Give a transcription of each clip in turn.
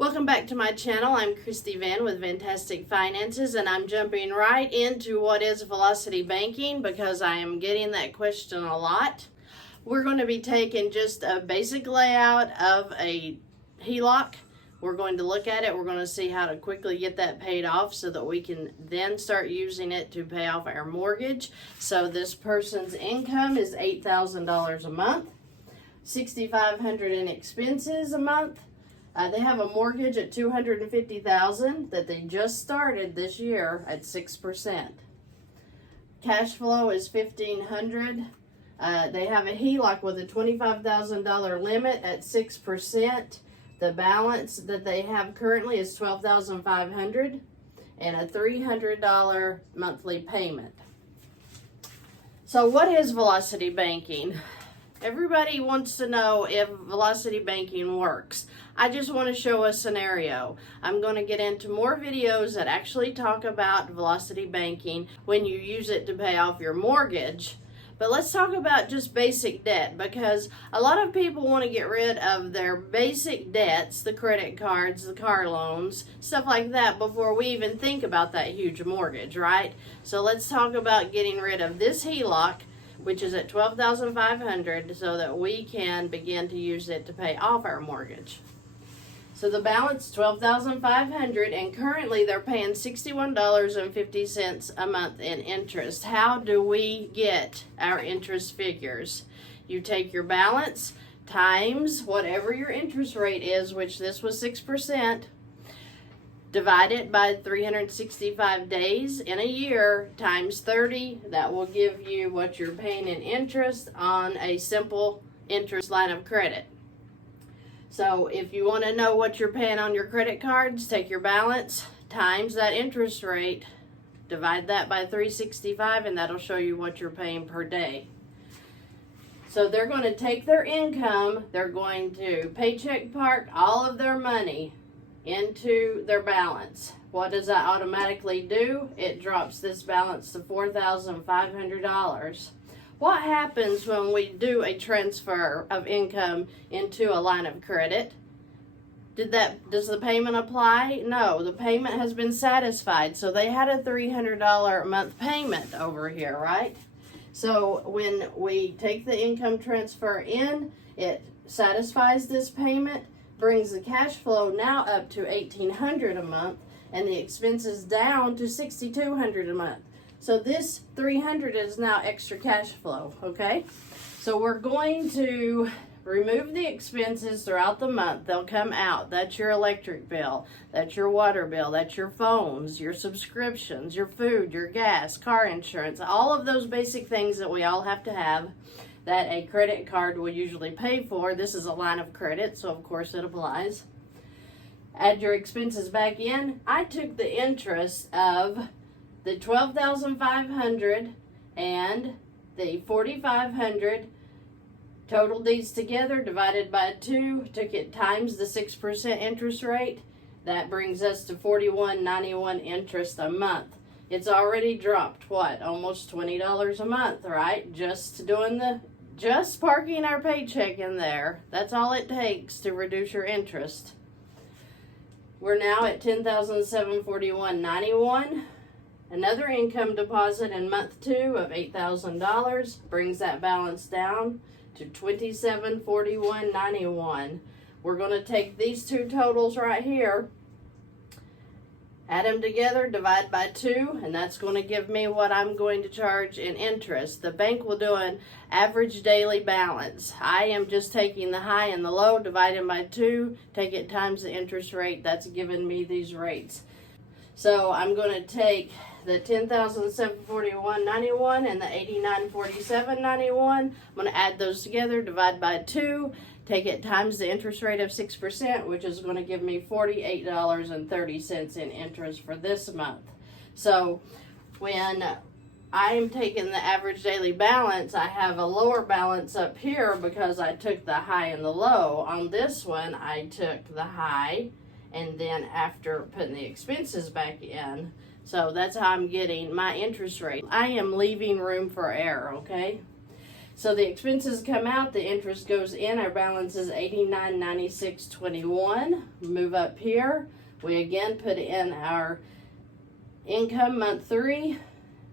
Welcome back to my channel. I'm Christy VANN with Fantastic Finances, and I'm jumping right into what is velocity banking because I am getting that question a lot. We're going to be taking just a basic layout of a HELOC. We're going to look at it. We're going to see how to quickly get that paid off so that we can then start using it to pay off our mortgage. So this person's income is $8,000 a month, $6,500 in expenses a month. They have a mortgage at $250,000 that they just started this year at 6%. Cash flow is $1,500. They have a HELOC with a $25,000 limit at 6%. The balance that they have currently is $12,500 and a $300 monthly payment. So what is velocity banking? Everybody wants to know if velocity banking works. I just want to show a scenario. I'm going to get into more videos that actually talk about velocity banking when you use it to pay off your mortgage. But let's talk about just basic debt, because a lot of people want to get rid of their basic debts, the credit cards, the car loans, stuff like that before we even think about that huge mortgage, right? So let's talk about getting rid of this HELOC, which is at $12,500, so that we can begin to use it to pay off our mortgage. So the balance is $12,500, and currently they're paying $61.50 a month in interest. How do we get our interest figures? You take your balance times whatever your interest rate is, which this was 6%, divide it by 365 days in a year times 30. That will give you what you're paying in interest on a simple interest line of credit. So if you want to know what you're paying on your credit cards, take your balance times that interest rate, divide that by 365, and that'll show you what you're paying per day. So they're going to take their income, they're going to paycheck park all of their money into their balance. What does that automatically do? It drops this balance to $4,500. What happens when we do a transfer of income into a line of credit? Does the payment apply? No, the payment has been satisfied. So they had a $300 a month payment over here, right? So when we take the income transfer in, it satisfies this payment, brings the cash flow now up to $1,800 a month, and the expenses down to $6,200 a month. So this $300 is now extra cash flow, okay? So we're going to remove the expenses throughout the month. They'll come out. That's your electric bill, that's your water bill, that's your phones, your subscriptions, your food, your gas, car insurance, all of those basic things that we all have to have that a credit card will usually pay for. This is a line of credit, so of course it applies. Add your expenses back in. I took the interest of the $12,500 and the $4,500, totaled these together, divided by 2, took it times the 6% interest rate. That brings us to $41.91 interest a month. It's already dropped, what, almost $20 a month, right? Just parking our paycheck in there. That's all it takes to reduce your interest. We're now at $10,741.91. Another income deposit in month 2 of $8,000 brings that balance down to $2741.91. We're going to take these two totals right here, add them together, divide by 2, and that's going to give me what I'm going to charge in interest. The bank will do an average daily balance. I am just taking the high and the low, dividing by 2, take it times the interest rate. That's giving me these rates. So I'm going to take the $10,741.91 and the $8947.91. I'm going to add those together, divide by 2, take it times the interest rate of 6%, which is going to give me $48.30 in interest for this month. So when I am taking the average daily balance, I have a lower balance up here because I took the high and the low. On this one, I took the high, and then after putting the expenses back in. So that's how I'm getting my interest rate. I am leaving room for error, okay? So the expenses come out, the interest goes in, our balance is $89.96.21. Move up here, we again put in our income month 3.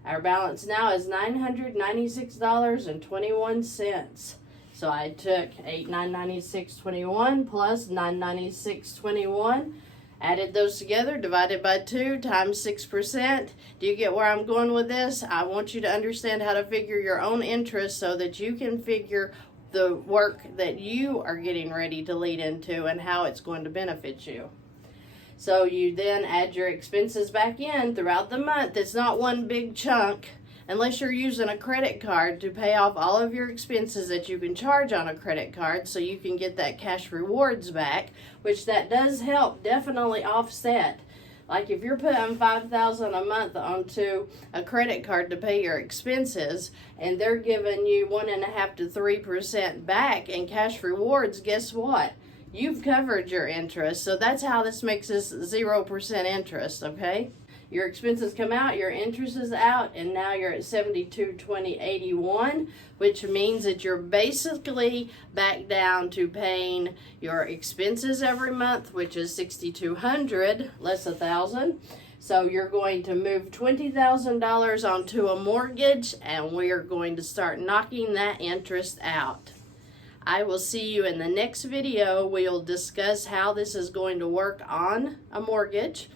Our balance now is $996.21. So I took $89.96.21 plus $996.21, added those together, divided by 2 times 6%. Do you get where I'm going with this? I want you to understand how to figure your own interest so that you can figure the work that you are getting ready to lead into and how it's going to benefit you. So you then add your expenses back in throughout the month. It's not one big chunk unless you're using a credit card to pay off all of your expenses that you can charge on a credit card so you can get that cash rewards back, which that does help definitely offset. Like if you're putting $5,000 a month onto a credit card to pay your expenses and they're giving you 1.5 to 3% back in cash rewards, guess what? You've covered your interest. So that's how this makes this 0% interest, okay? Your expenses come out, your interest is out, and now you're at $72.20.81, which means that you're basically back down to paying your expenses every month, which is $6,200 less $1,000. So you're going to move $20,000 onto a mortgage, and we are going to start knocking that interest out. I will see you in the next video. We'll discuss how this is going to work on a mortgage,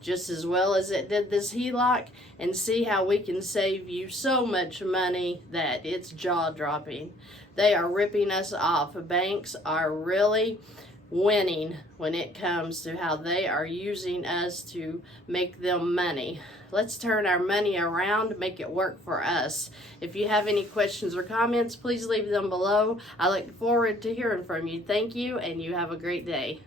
just as well as it did this HELOC, and see how we can save you so much money that it's jaw-dropping. They are ripping us off. Banks are really winning when it comes to how they are using us to make them money. Let's turn our money around, make it work for us. If you have any questions or comments, please leave them below. I look forward to hearing from you. Thank you, and you have a great day.